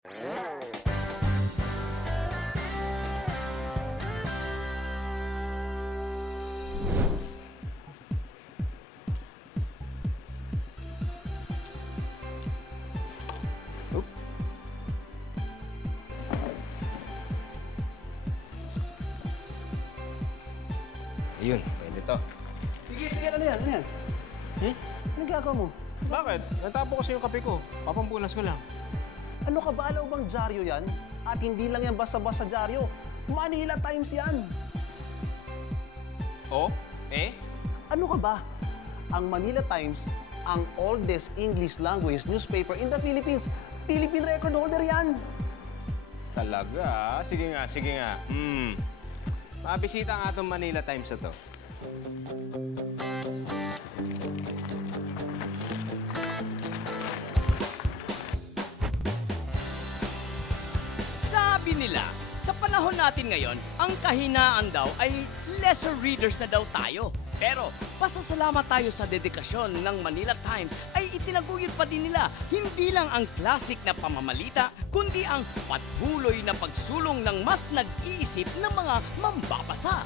Ayun, pwede to. Sige, ano yan? Ano yan? Anong ginagawa mo? Bakit? Natapo kasi yung kape ko. Papampunas ko lang. Ano ka ba? Alam bang dyaryo yan? At hindi lang yan basta-basta dyaryo. Manila Times yan. Oh? Eh? Ano ka ba? Ang Manila Times, ang oldest English language newspaper in the Philippines. Philippine record holder yan. Talaga? Sige nga, sige nga. Mabisita nga itong Manila Times na to. Sabi nila, sa panahon natin ngayon, ang kahinaan daw ay lesser readers na daw tayo. Pero pasasalamat tayo sa dedikasyon ng Manila Times ay itinaguyod pa din nila hindi lang ang classic na pamamalita, kundi ang patuloy na pagsulong ng mas nag-iisip ng mga mambabasa.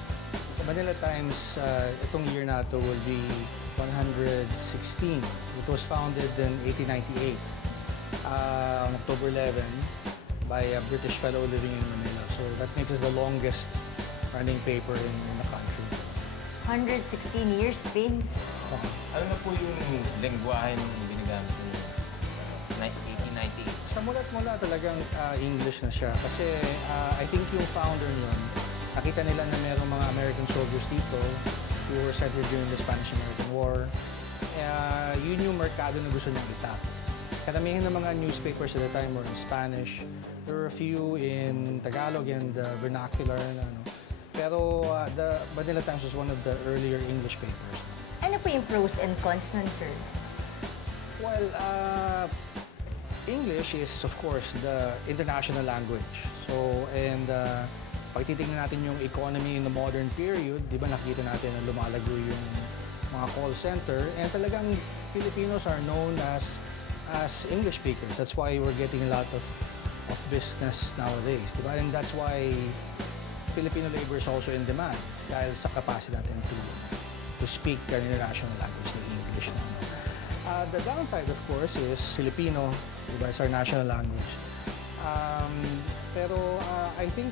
The Manila Times, itong year na ito will be 116. It was founded in 1898 on October 11 by a British fellow living in Manila. So that makes us the longest running paper in the country. 116 years, Pin. Ano na po yung lengguwahe ng ginagamit ng 1898? Sa mula't-mula talagang English na siya. Kasi I think yung founder nun, nakita nila na mayroong mga American soldiers dito who were settled during the Spanish-American War. Yun yung merkado na gusto niyang itap. Karamihan ng mga newspapers at the time were in Spanish. There were a few in Tagalog and vernacular. Pero the Manila Times was one of the earlier English papers. Ano po yung pros and cons nun, sir? Well, English is, of course, the international language. So, and pag titignan natin yung economy in the modern period, di ba nakita natin na lumalago yung mga call center, and talagang Filipinos are known as English speakers. That's why we're getting a lot of business nowadays, di ba? And that's why Filipino labor is also in demand dahil sa capacity natin to speak an international language, the English. The downside, of course, is Filipino, diba? It's our national language. Pero I think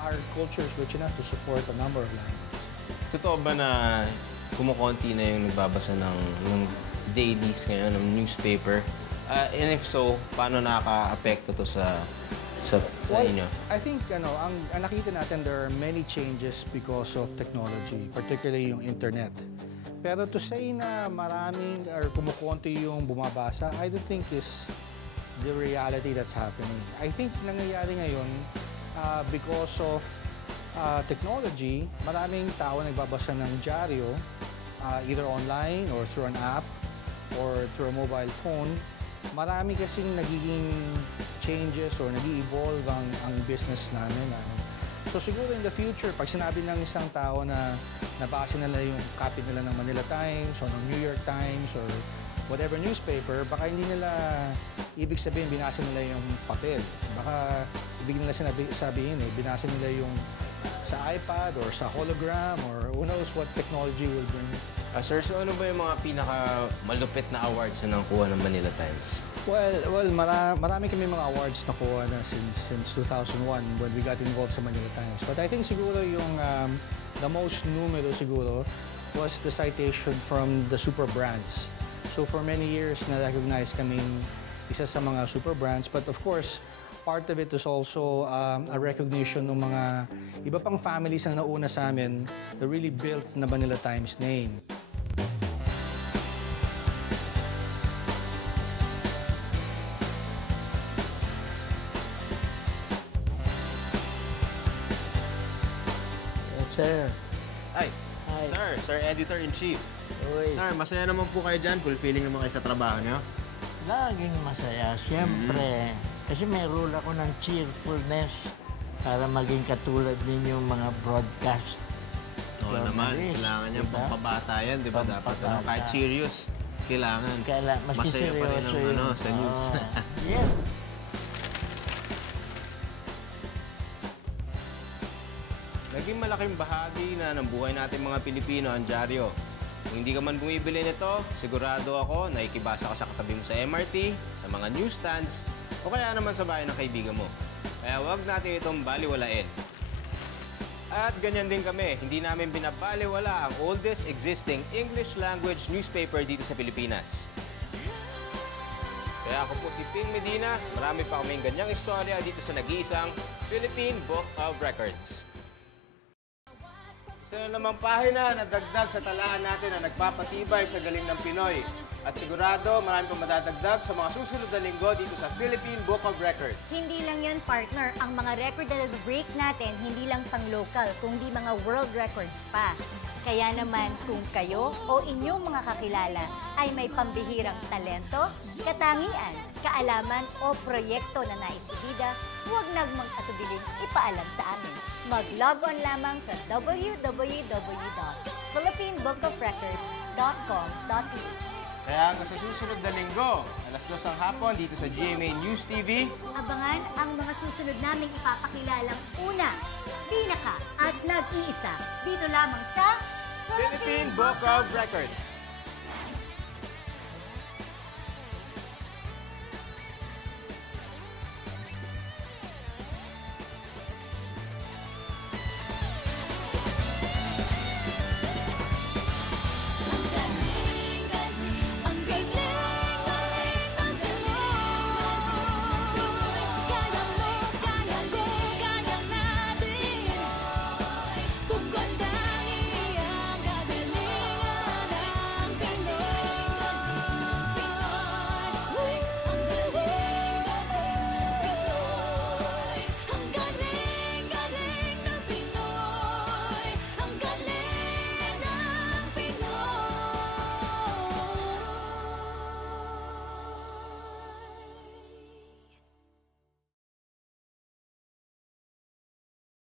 our culture is rich enough to support a number of languages. Totoo ba na kumukonti na yung nagbabasa ng dailies ngayon, ng newspaper? And if so, paano nakaka-apekto to sa inyo? I think ang nakita natin, there are many changes because of technology, particularly yung internet. Pero to say na maraming or kumukonti yung bumabasa, I don't think is the reality that's happening. I think nangyayari ngayon because of technology, maraming tao nagbabasa ng dyaryo, either online or through an app or through a mobile phone. Marami kasing nagiging changes or nag-i-evolve ang business namin. So siguro in the future, pag sinabi ng isang tao na nabasa nila yung copy nila ng Manila Times or ng New York Times or whatever newspaper, baka hindi nila ibig sabihin binasa nila yung papel. Baka ibig nila sabihin binasa nila yung sa iPad or sa hologram or who knows what technology will bring. Sir, so ano ba yung mga pinaka-malupit na awards na nakuha ng Manila Times? Well, marami kami mga awards nakuha na since 2001 when we got involved sa Manila Times. But I think siguro yung the most numero siguro was the citation from the super brands. So for many years na-recognize kaming isa sa mga super brands. But of course, part of it is also a recognition ng mga iba pang families na nauna sa amin that really built na Manila Times name. Sir. Ay, Hi. Sir Editor-in-Chief. Uy, Sir, masaya naman po kayo dyan. Fulfilling naman kayo sa trabaho niyo. laging masaya. Siyempre, kasi may rule ako ng cheerfulness para maging katulad ninyong mga broadcast. Oo naman, journalist, kailangan niya diba? pampabata yan, di ba? Dapat kahit serious, kailangan. Maski Masaya pa rin seryoso ang yun. sa news. Yeah. naging malaking bahagi na ng buhay natin mga Pilipino ang dyaryo. Kung hindi ka man bumibili nito, sigurado ako na ikibasa ka sa katabi mo sa MRT, sa mga newsstands, o kaya naman sa bahay ng kaibigan mo. Kaya huwag natin itong baliwalain. At ganyan din kami, hindi namin binabaliwala ang oldest existing English language newspaper dito sa Pilipinas. Kaya ako po si Ping Medina, marami pa kaming ganyang istorya dito sa nag-iisang Philippine Book of Records. Isa namang pahina na dagdag sa talaan natin na nagpapatibay sa galing ng Pinoy. At sigurado, marami pang madadagdag sa mga susunod na linggo dito sa Philippine Book of Records. Hindi lang yan, partner. Ang mga record na nag-break natin, hindi lang pang-local, kundi mga world records pa. Kaya naman, kung kayo o inyong mga kakilala ay may pambihirang talento, katangian, kaalaman o proyekto na nais ibida, huwag nagmang atubiling ipaalam sa amin. Mag-log on lamang sa www.philippinebookofrecords.com.ph. Kaya hanggang sa susunod na linggo, alas 2 ang hapon dito sa GMA News TV. Abangan ang mga susunod naming ipapakilalang una, pinaka at nag-iisa dito lamang sa Philippine Book of Records.